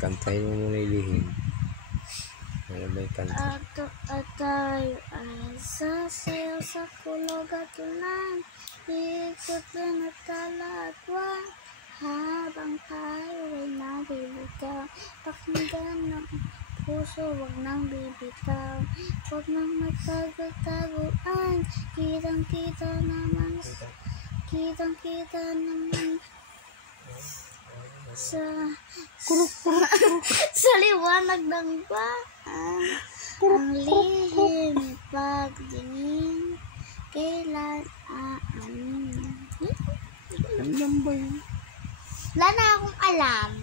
Kantahin mo muna yung lihim. Ano ba yung kanta? At tayo ay sasayaw sa kulog at ulan, ikot din at kalagwa, habang tayo ay naliligaw. Pakinggan ng puso, wag nang bibitaw, wag nang magtago-taguan, kitang-kita naman sa sa liwanag ng baan, ang lihim pagdinig, kailan aamin. Ano lang ba yun? Wala na akong alam.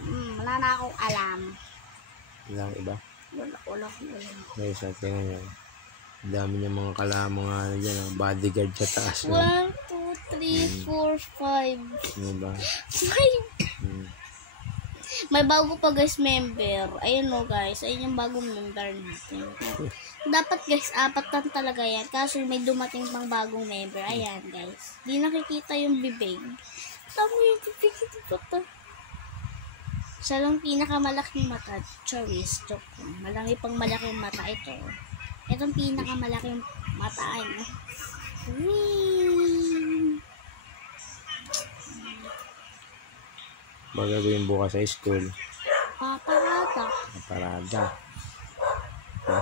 Walang iba? Wala akong alam. Guys, tingnan nyo. Ang dami niya mga kalamang ano dyan. Bodyguard sa taas. 1, 2, 3, 4, 5. Ano ba? 5. May bago pa guys member. Ayun o guys. Ayun yung bagong member natin. Dapat guys, 4 lang talaga yan. Kaso may dumating pang bagong member. Ayan guys. Di nakikita yung bibig. Tama yung bibig. Ito pa. Siya lang pinakamalaking mata. Charis. Joke. Malaki pang malaking mata ito. Itong pinakamalaking mata. Ano? Magagawin bukas sa school. Paparada. Ha?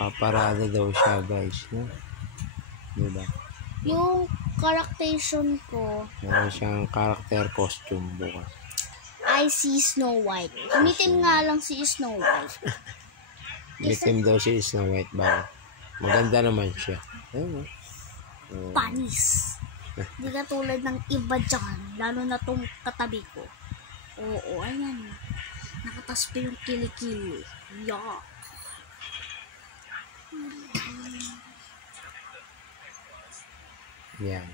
Paparada daw siya guys. No? Diba? Yung characterization ko, Meron siyang character costume bukas. I see Snow White. Umitim nga lang si Snow White. Mitim daw si Snow White ba? Maganda naman siya. Ayun, Panis. Di ka tulad ng iba dyan. Lalo na tong katabi ko. Oo, ayan. Nakatas pa yung kilikili. Yeah. Yan.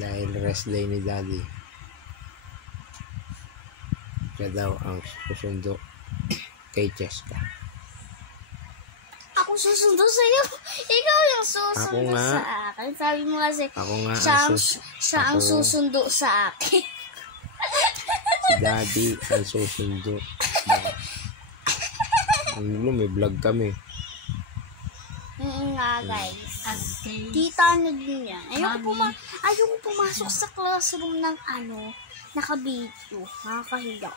Dahil rest day ni Daddy. Siya daw ang susundo kay Cheska. Ako susundo sa'yo. Ikaw yung susundo sa akin. Sabi mo kasi, siya ang susundo sa akin. Si Daddy ang susundo. May vlog kami. Nga guys. Kita nyo din yan. Ayoko pumasok sa classroom ng naka-video. Nakakahiya.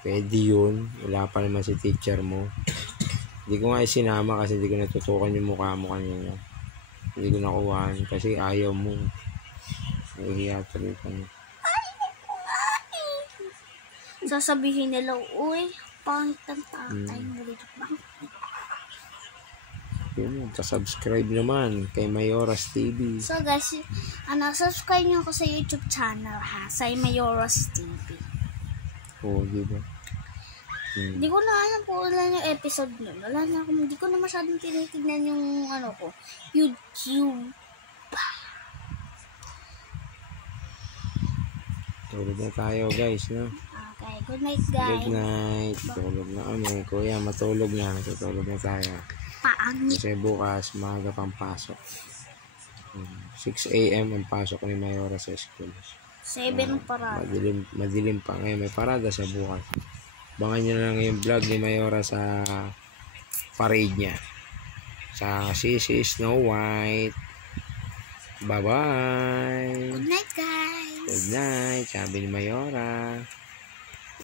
Pwede yun. Wala pa naman si teacher mo. Hindi ko nga isinama kasi hindi ko natutukan yung mukha mo kanina. Hindi ko nakuhaan kasi ayaw mo. Nahihiya tuloy ka. Sasabihin nila, uy, pangit ang tatay mo dito. Yun, subscribe naman kay Mayoras TV. So guys, subscribe nyo ako sa YouTube channel ha, sa Mayoras TV. Oo, diba? Hindi ko na alam po wala yung episode nun. Hindi ko na masyadong tinitignan yung YouTube. Tulog na tayo guys, no? Okay, good night guys. Good night. Tulog na kami. Kuya, matulog na. Matulog na tayo. Paangit. Kasi bukas, maaga pang pasok. 6 a.m. ang pasok ni Mayora sa school. 7 ang parada. Madilim pa ngayon. May parada sa bukas. Abangan nyo na lang yung vlog ni Mayora sa parade niya. Sa Sisi Snow White. Bye-bye. Good night guys. Good night. Sabi ni Mayora.